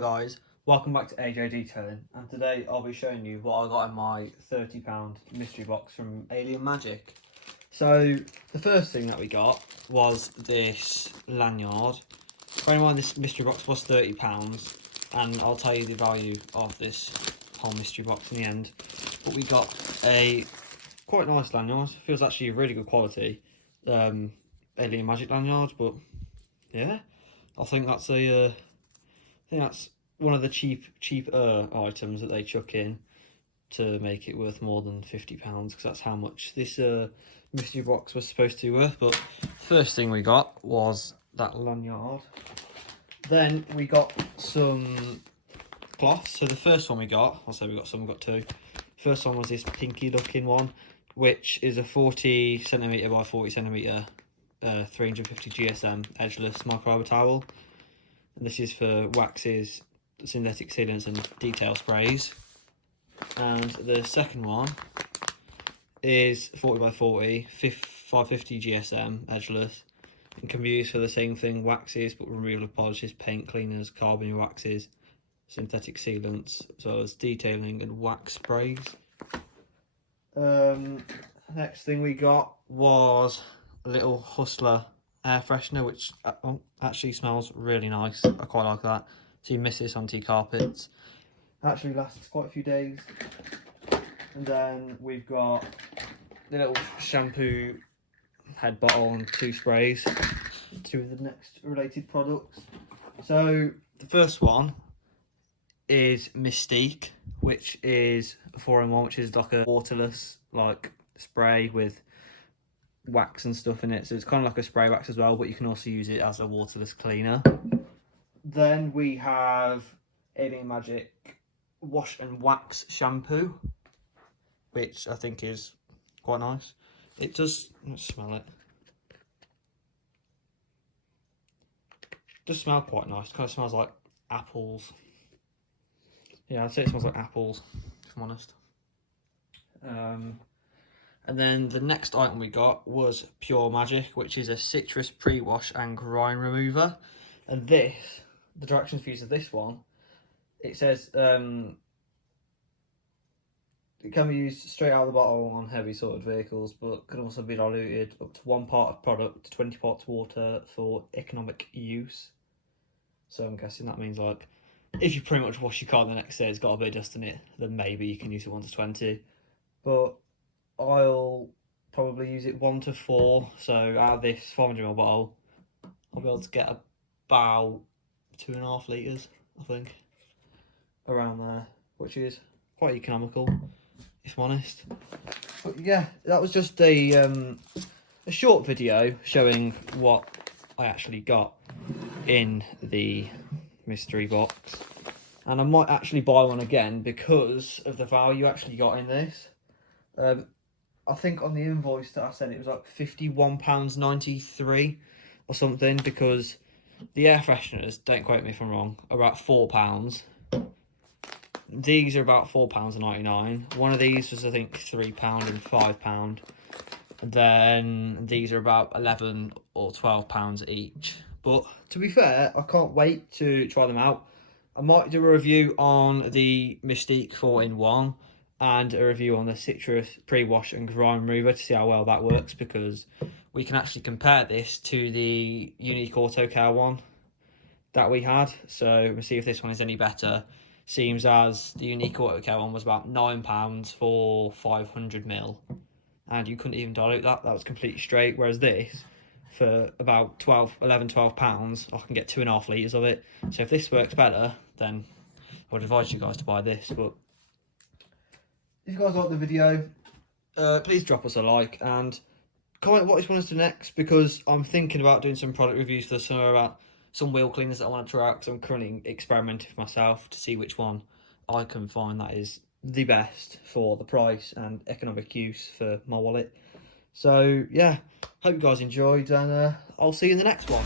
guys, welcome back to AJ Detailing, and today I'll be showing you what I got in my £30 mystery box from Alien Magic. So the first thing that we got was this lanyard. Bear in mind this mystery box was £30, and I'll tell you the value of this whole mystery box in the end. But we got a quite nice lanyard. Feels actually really good quality. Alien Magic lanyard, but yeah, I think that's one of the cheaper items that they chuck in to make it worth more than £50, because that's how much this mystery box was supposed to be worth. But first thing we got was that lanyard. Then we got some cloths. So the first one we got, we got two. First one was this pinky looking one, which is a 40cm by 40cm 350 GSM edgeless microfiber towel. And this is for waxes, synthetic sealants and detail sprays. And the second one is 40 by 40 550 GSM edgeless, and can be used for the same thing: waxes, but removal of polishes, paint cleaners, carbon waxes, synthetic sealants, as well as detailing and wax sprays. Next thing we got was a little Hustler air freshener, which actually smells really nice. I quite like that. So you miss this on tea carpets. Actually lasts quite a few days. And then we've got the little shampoo head bottle and two sprays. Two of the next related products. So the first one is Mystique, which is a 4-in-1, which is like a waterless spray with wax and stuff in it. So it's kind of like a spray wax as well, but you can also use it as a waterless cleaner. Then we have Alien Magic Wash and Wax Shampoo, which I think is quite nice. It does, let's smell it. It does smell quite nice. It kind of smells like apples. Yeah, I'd say it smells like apples, if I'm honest. And then the next item we got was Pure Magic, which is a citrus pre-wash and grime remover. And this, the directions for use of this one, it says it can be used straight out of the bottle on heavy sorted vehicles, but can also be diluted up to 1 part of product to 20 parts water for economic use. So I'm guessing that means like if you pretty much wash your car the next day, it's got a bit of dust in it, then maybe you can use it 1 to 20. But I'll probably use it 1 to 4. So out of this 500ml bottle, I'll be able to get about 2.5 litres, I think, around there, which is quite economical, if I'm honest. But yeah, that was just a short video showing what I actually got in the mystery box. And I might actually buy one again because of the value I actually got in this. I think on the invoice that I sent, it was like £51.93 or something, because the air fresheners, don't quote me if I'm wrong, are about £4. These are about £4.99. One of these was, I think, £3 and £5. And then these are about £11 or £12 each. But to be fair, I can't wait to try them out. I might do a review on the Mystique 4-in-1 and a review on the citrus pre-wash and grime remover to see how well that works, because we can actually compare this to the Unique Auto Care one that we had. So we'll see if this one is any better. Seems as the Unique Auto Care one was about £9 for 500ml, and you couldn't even dilute that. That was completely straight. Whereas this, for about £12 I can get 2.5 litres of it. So if this works better, then I would advise you guys to buy this. But if you guys like the video, please drop us a like and comment what you want us to do next, because I'm thinking about doing some product reviews for the summer about some wheel cleaners that I want to try out, because I'm currently experimenting with myself to see which one I can find that is the best for the price and economic use for my wallet. So yeah, hope you guys enjoyed, and I'll see you in the next one.